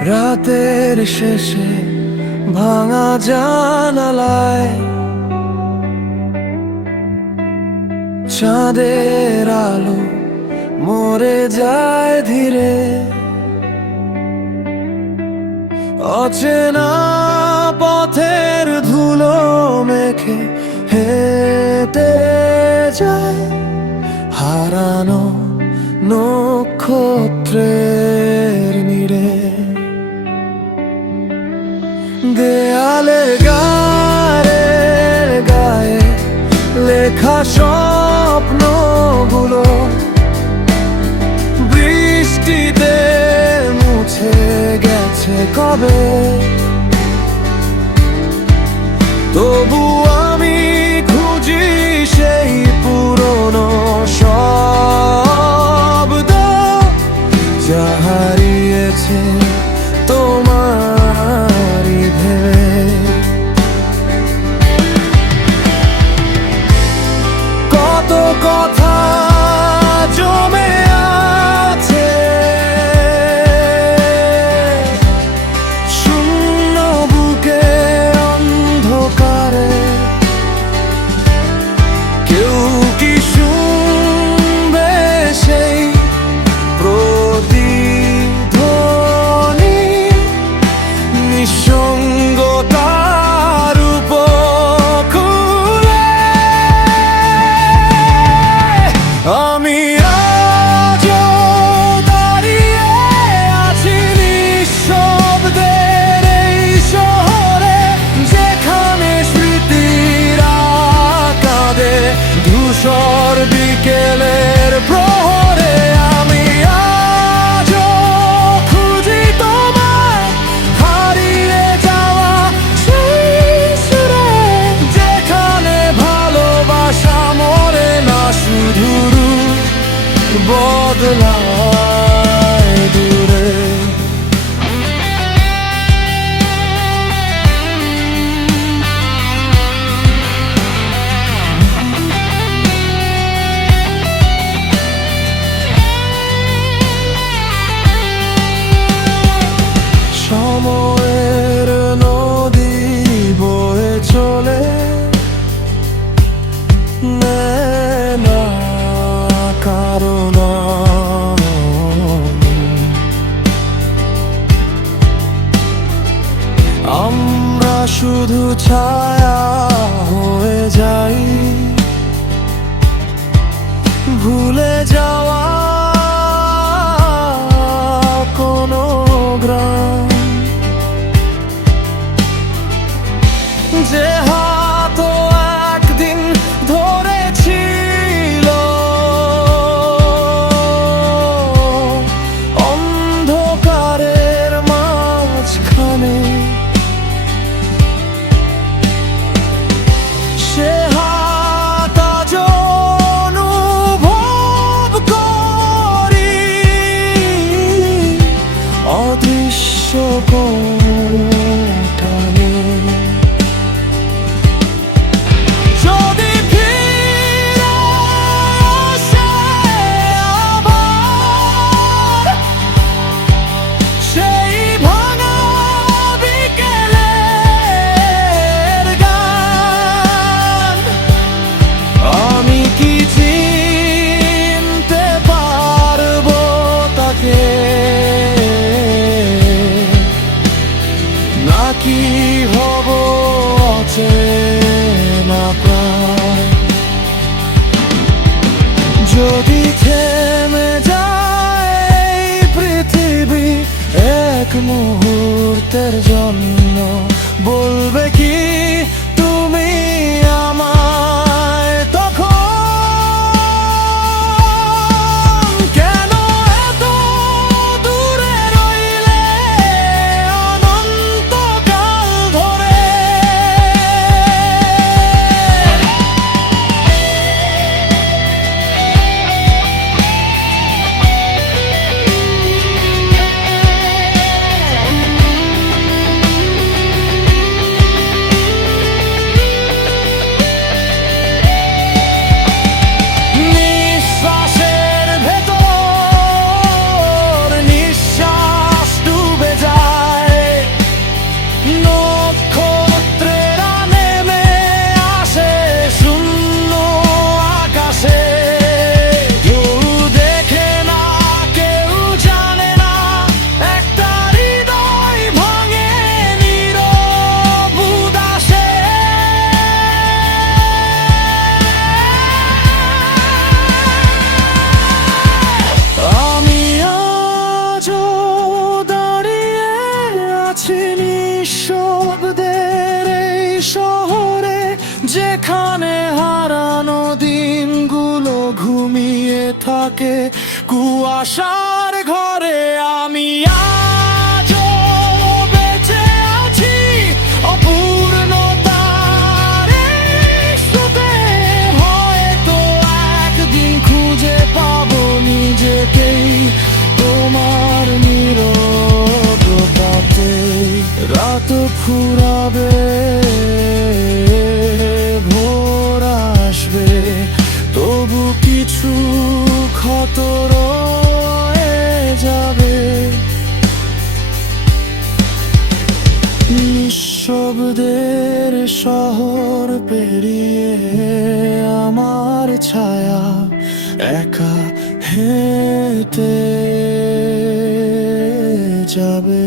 রাতের শেষে ভাঙা জানালায় চাঁদের আলো মরে যায় ধীরে। অচেনা পথের ধুলো মেখে হেঁটে যায় হারানো নক্ষত্রের নীড়ে। দেয়ালের গায়ে লেখা স্বপ্নগুলো বৃষ্টিতে মুছে গেছে কবে। তবু আমি খুঁজি সেই পুরনো শব্দ যা হারিয়েছে তোমারই ভেবে। কত কথা জমে আছে শূন্য বুকে অন্ধকারে। কেউ কি শুনবে সেই প্রতিধ্বনি নিঃসঙ্গতার উপকূলে? আমি আজও দাঁড়িয়ে আছি নিঃশব্দের এই শহরে, যেখানে স্মৃতিরা কাঁদে ধূসর বিকেলের প্রহরে। আমি আজও খুঁজি তোমায় হারিয়ে যাওয়া সেই সুরে, যেখানে ভালোবাসা মরে না, শুধু রূপ বদলায় দূরে। সময়ের নদী বয়ে চলে নেয় না কারো নাম। আমরা শুধু ছায়া হয়ে যাই, ভুলে যাওয়া কোনো গ্রাম। যে হাত একদিন ধরেছিল অন্ধকারের মাঝখানে, সে হাত আজ অনুভব করি অদৃশ্য কোণে। যদি ফিরে আসে আবার সেই ভাঙা বিকেলের গান, আমি কি চিনতে পারবো তাকে, নাকি হব অচেনা প্রায়? যদি থেমে যায় এই পৃথিবী এক মুহূর্তের জন্য, বলবে কি তুমি আমায় তখন? কেন এত দূরে রইলে অনন্তকাল ধরে? আশার ঘরে আমি আজও বেঁচে আছি, অপূর্ণতার এই স্রোতে। হয়তো একদিন খুঁজে পাবো নিজেকেই তোমার নীরবতাতে। রাত ফুরাবে, ভোর আসবে, তবু কিছু ক্ষত রয়ে যাবে। নিঃশব্দের শহর পেরিয়ে আমার ছায়া একা হেঁটে যাবে।